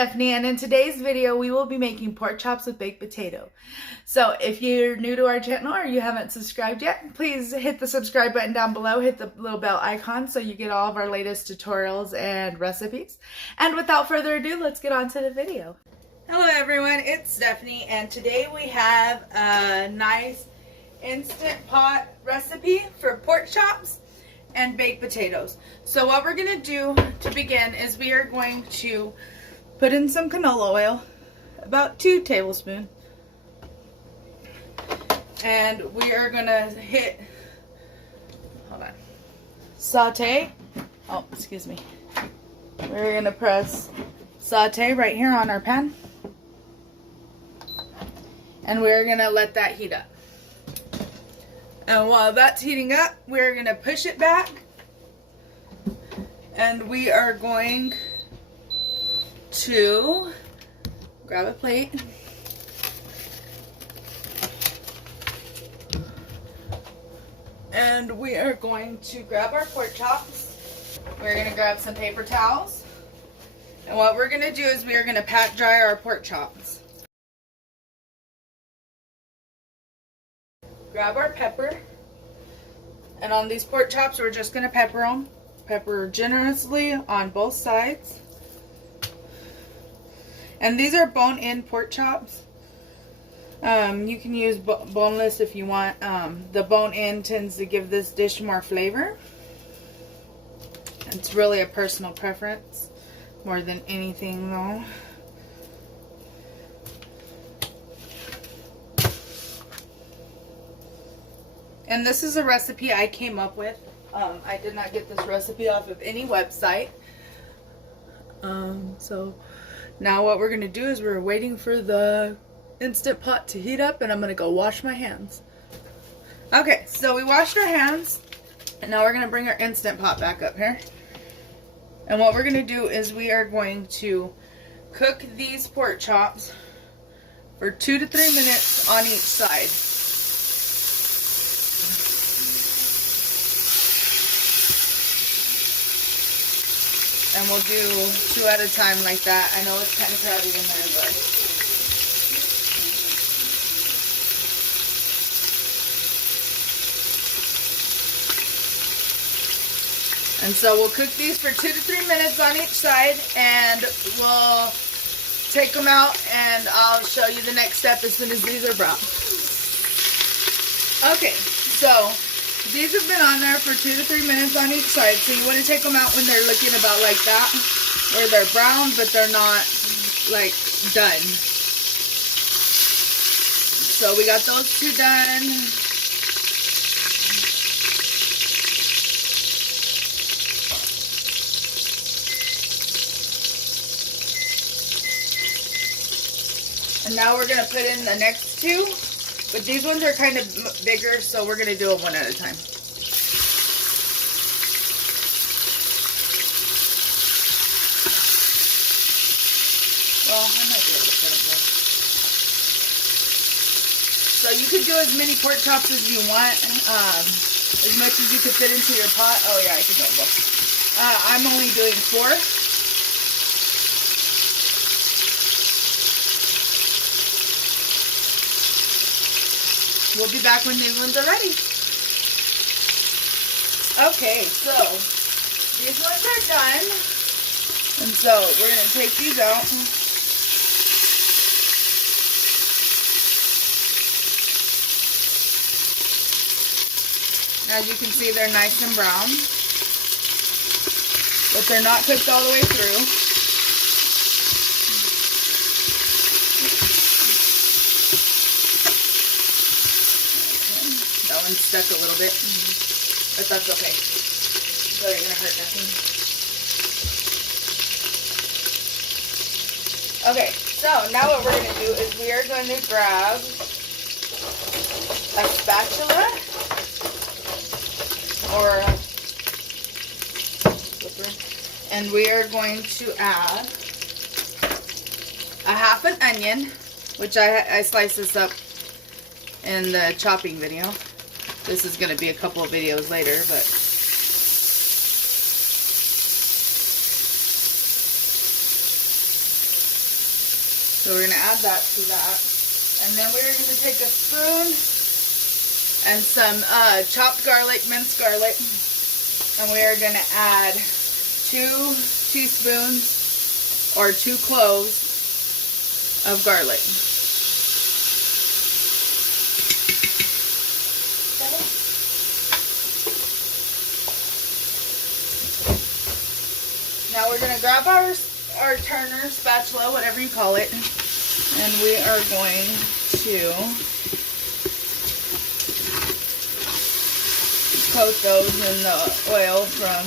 Stephanie, and in today's video we will be making pork chops with baked potato. So if you're new to our channel or you haven't subscribed yet, please hit the subscribe button down below, hit the little bell icon so you get all of our latest tutorials and recipes. And without further ado, let's get on to the video. Hello everyone, it's Stephanie, and today we have a nice instant pot recipe for pork chops and baked potatoes. So what we're going to do to begin is we are going to put in some canola oil, about 2 tablespoons, and we are going to hit, saute, excuse me, we're going to press saute right here on our pan, and we're going to let that heat up. And while that's heating up, we're going to push it back, and we are going to grab a plate, and we are going to grab our pork chops. We're going to grab some paper towels, and what we're going to do is we are going to pat dry our pork chops. Grab our pepper, and on these pork chops we're just going to pepper them. Pepper generously on both sides. And these are bone-in pork chops. You can use boneless if you want. The bone-in tends to give this dish more flavor. It's really a personal preference more than anything though. And this is a recipe I came up with. I did not get this recipe off of any website. So now what we're going to do is we're waiting for the Instant Pot to heat up, and I'm going to go wash my hands. Okay, so we washed our hands, and now we're going to bring our Instant Pot back up here. And what we're going to do is we are going to cook these pork chops for 2 to 3 minutes on each side. And we'll do 2 at a time like that. I know it's kind of crowded in there, but... And so we'll cook these for 2 to 3 minutes on each side, and we'll take them out, and I'll show you the next step as soon as these are brown. Okay, so... these have been on there for 2 to 3 minutes on each side, so you want to take them out when they're looking about like that, or they're brown but they're not like done. So we got those 2 done. And now we're going to put in the next 2. But these ones are kind of bigger, so we're going to do them 1 at a time. Well, I might be able to put them both. So you could do as many pork chops as you want, as much as you could fit into your pot. Oh yeah, I can do them both. I'm only doing 4. We'll be back when these ones are ready. Okay, so these ones are done. And so we're going to take these out. As you can see, they're nice and brown. But they're not cooked all the way through. Stuck a little bit, but that's okay. It's really gonna hurt nothing. Okay, so now what we're gonna do is we are going to grab a spatula or a flipper, and we are going to add a half an onion, which I sliced this up in the chopping video. This is going to be a couple of videos later, but So we're going to add that to that. And then we're going to take a spoon and some chopped garlic, minced garlic. And we are going to add 2 teaspoons or 2 cloves of garlic. Now we're going to grab our turner, spatula, whatever you call it, and we are going to coat those in the oil from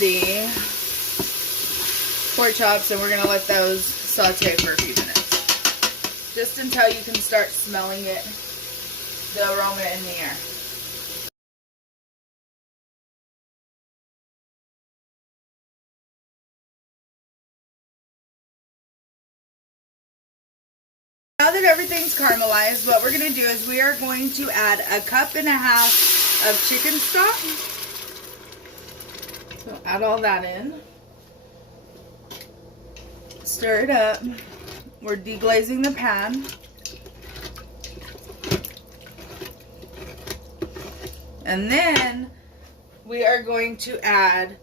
the pork chops, and we're going to let those saute for a few minutes. Just until you can start smelling it, the aroma in the air. Now that everything's caramelized, what we're going to do is we are going to add 1.5 cups of chicken stock. So add all that in. Stir it up. We're deglazing the pan. And then we are going to add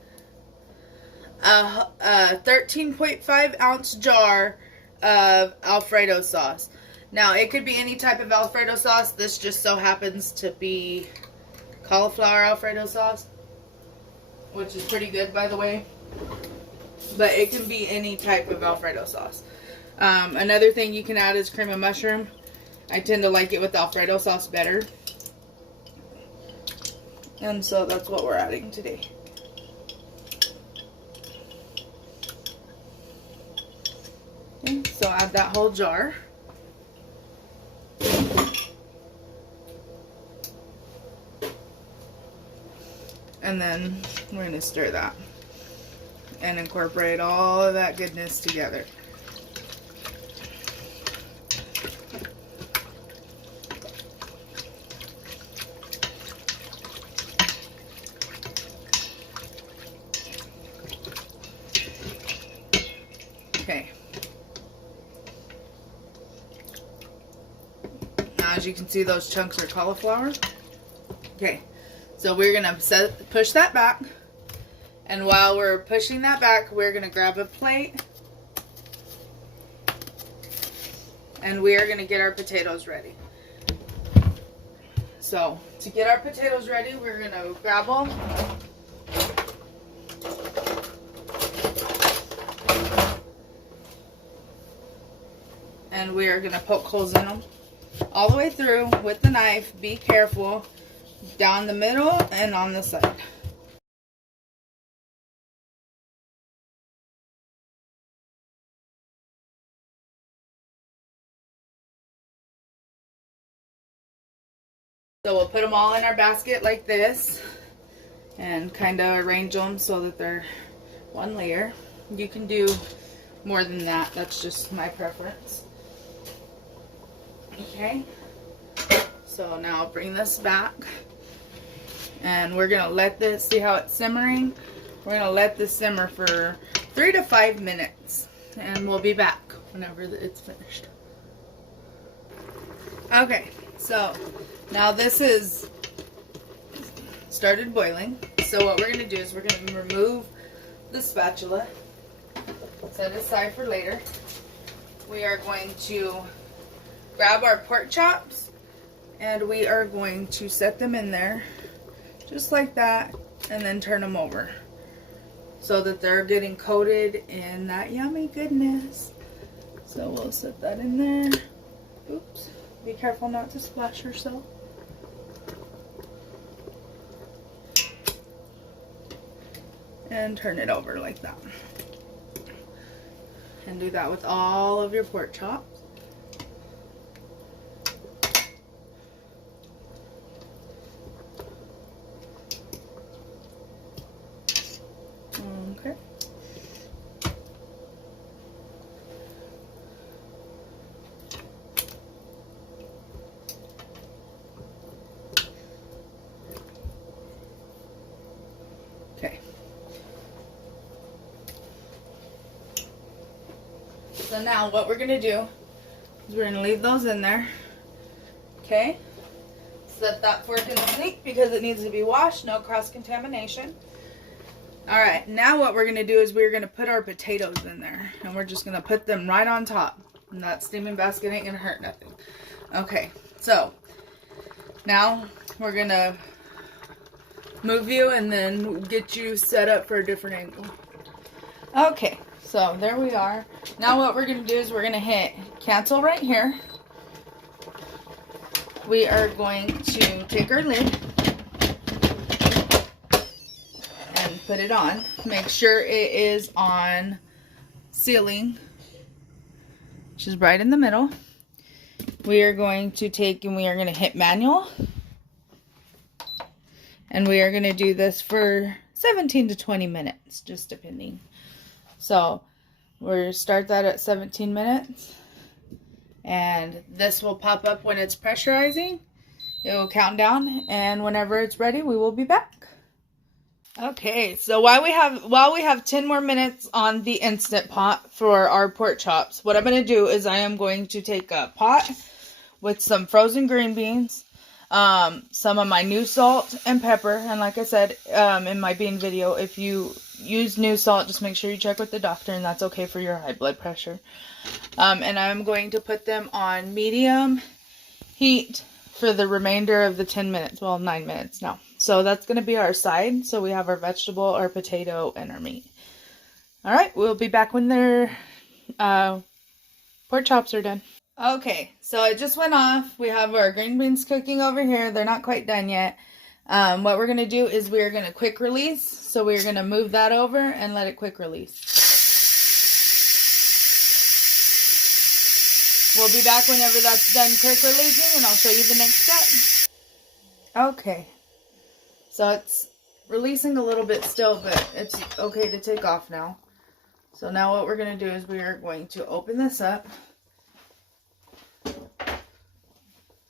a 13.5 ounce jar of Alfredo sauce. Now it could be any type of Alfredo sauce. This just so happens to be cauliflower Alfredo sauce, which is pretty good, by the way, but it can be any type of Alfredo sauce. Another thing you can add is cream of mushroom. I tend to like it with Alfredo sauce better, and so that's what we're adding today. Okay, so add that whole jar. And then we're going to stir that and incorporate all of that goodness together. Okay. Now, as you can see, those chunks are cauliflower. Okay. So we're going to push that back, and while we're pushing that back, we're going to grab a plate, and we are going to get our potatoes ready. So to get our potatoes ready, we're going to grab them, and we are going to poke holes in them all the way through with the knife. Be careful. Down the middle and on the side. So we'll put them all in our basket like this and kind of arrange them so that they're one layer. You can do more than that. That's just my preference. Okay. So now I'll bring this back. And we're going to let this, see how it's simmering? We're going to let this simmer for 3 to 5 minutes. And we'll be back whenever it's finished. Okay, so now this is started boiling. So what we're going to do is we're going to remove the spatula. Set it aside for later. We are going to grab our pork chops. And we are going to set them in there. Just like that, and then turn them over so that they're getting coated in that yummy goodness. So we'll set that in there. Oops, be careful not to splash yourself. And turn it over like that. And do that with all of your pork chops. Okay. Okay. So now what we're gonna do is we're gonna leave those in there. Okay. Set that fork in the sink because it needs to be washed, no cross-contamination. Alright, now what we're gonna do is we're gonna put our potatoes in there. And we're just gonna put them right on top. And that steaming basket ain't gonna hurt nothing. Okay, so now we're gonna move you and then get you set up for a different angle. Okay, so there we are. Now what we're going to do is we're going to hit cancel right here. We are going to take our lid and put it on. Make sure it is on sealing, which is right in the middle. We are going to take and we are going to hit manual. And we are going to do this for 17 to 20 minutes, just depending. So, we'll start that at 17 minutes. And this will pop up when it's pressurizing. It will count down. And whenever it's ready, we will be back. Okay, so while we have 10 more minutes on the Instant Pot for our pork chops, what I'm going to do is I am going to take a pot with some frozen green beans, some of my new salt and pepper, and like I said in my bean video, if you use new salt, just make sure you check with the doctor, and that's okay for your high blood pressure. And I'm going to put them on medium heat for the remainder of the 10 minutes, well 9 minutes now. So that's going to be our side. So we have our vegetable, our potato, and our meat. Alright, we'll be back when their pork chops are done. Okay, so it just went off. We have our green beans cooking over here. They're not quite done yet. What we're going to do is we're going to quick release. So we're going to move that over and let it quick release. We'll be back whenever that's done quick releasing, and I'll show you the next step. Okay, so it's releasing a little bit still, but it's okay to take off now. So now what we're going to do is we are going to open this up.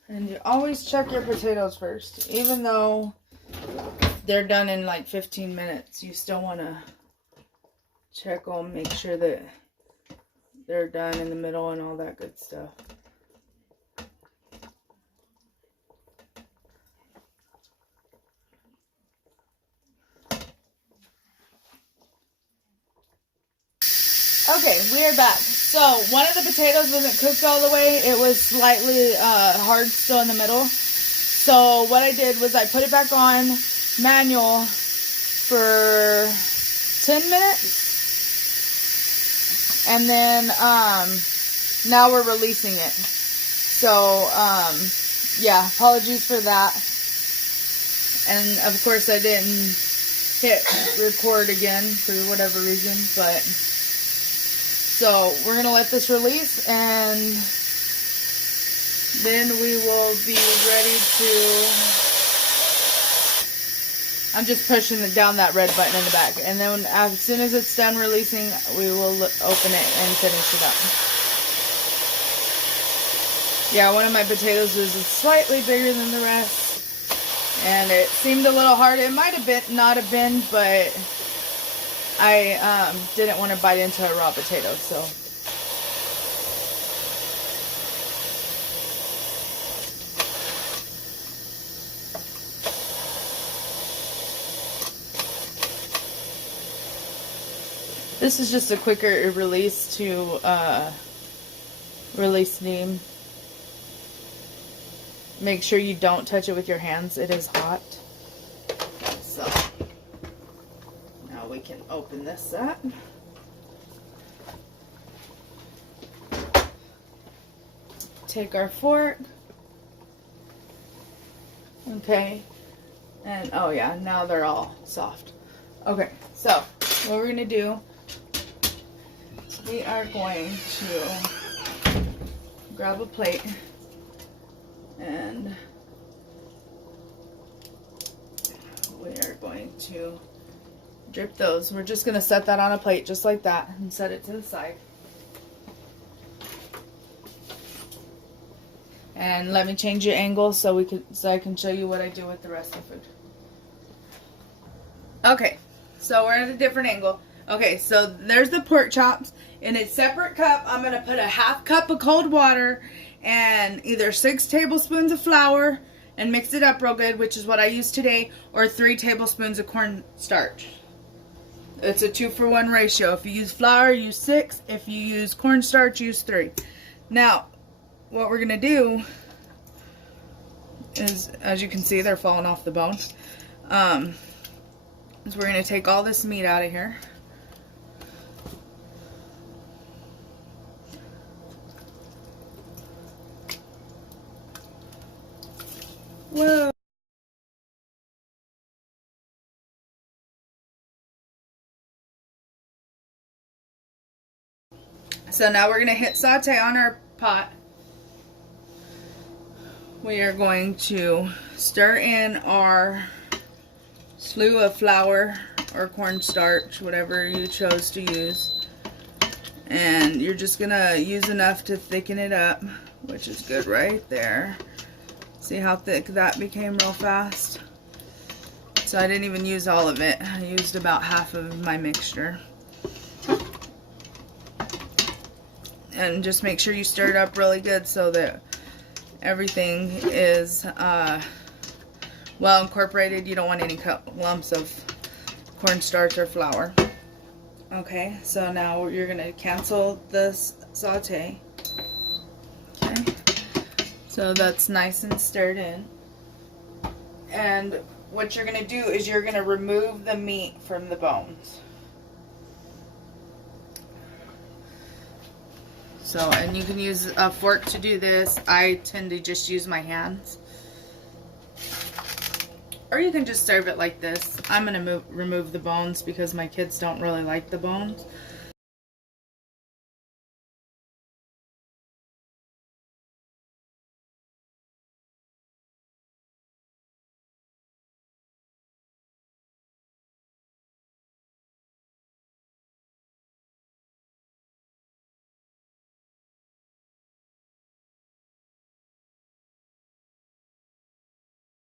And you always check your potatoes first. Even though they're done in like 15 minutes, you still want to check them, make sure that they're done in the middle and all that good stuff. Okay, we are back. So, one of the potatoes wasn't cooked all the way. It was slightly hard still in the middle. So, what I did was I put it back on manual for 10 minutes. And then, now we're releasing it. So, yeah, apologies for that. And, of course, I didn't hit record again for whatever reason, but... So, we're going to let this release, and then we will be ready to... I'm just pushing down that red button in the back. And then as soon as it's done releasing, we will open it and finish it up. Yeah, one of my potatoes was slightly bigger than the rest. And it seemed a little hard. It might have been, not have been, but... I didn't want to bite into a raw potato, so. This is just a quicker release to release steam. Make sure you don't touch it with your hands. It is hot. So. We can open this up. Take our fork. Okay. And oh yeah, now they're all soft. Okay, so what we're gonna do is we are going to grab a plate and we are going to drip those. We're just going to set that on a plate just like that and set it to the side. And let me change your angle so I can show you what I do with the rest of the food. Okay, so we're at a different angle. Okay, so there's the pork chops. In a separate cup, I'm going to put a half cup of cold water and either 6 tablespoons of flour and mix it up real good, which is what I used today, or 3 tablespoons of cornstarch. It's a 2-for-1 ratio. If you use flour, use 6. If you use cornstarch, use 3. Now, what we're going to do is, as you can see, they're falling off the bone. Is we're going to take all this meat out of here. Whoa. So now we're going to hit saute on our pot. We are going to stir in our slew of flour or cornstarch, whatever you chose to use. And you're just going to use enough to thicken it up, which is good right there. See how thick that became real fast? So I didn't even use all of it. I used about half of my mixture. And just make sure you stir it up really good so that everything is well incorporated. You don't want any lumps of cornstarch or flour. Okay, so now you're going to cancel this saute. Okay, so that's nice and stirred in. And what you're going to do is you're going to remove the meat from the bones. So, and you can use a fork to do this. I tend to just use my hands. Or you can just serve it like this. I'm going to remove the bones because my kids don't really like the bones.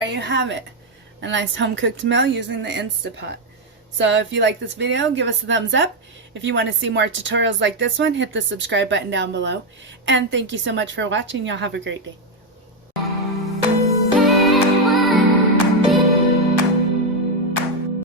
There you have it. A nice home-cooked meal using the Instapot. So if you like this video, give us a thumbs up. If you want to see more tutorials like this one, hit the subscribe button down below. And thank you so much for watching. Y'all have a great day.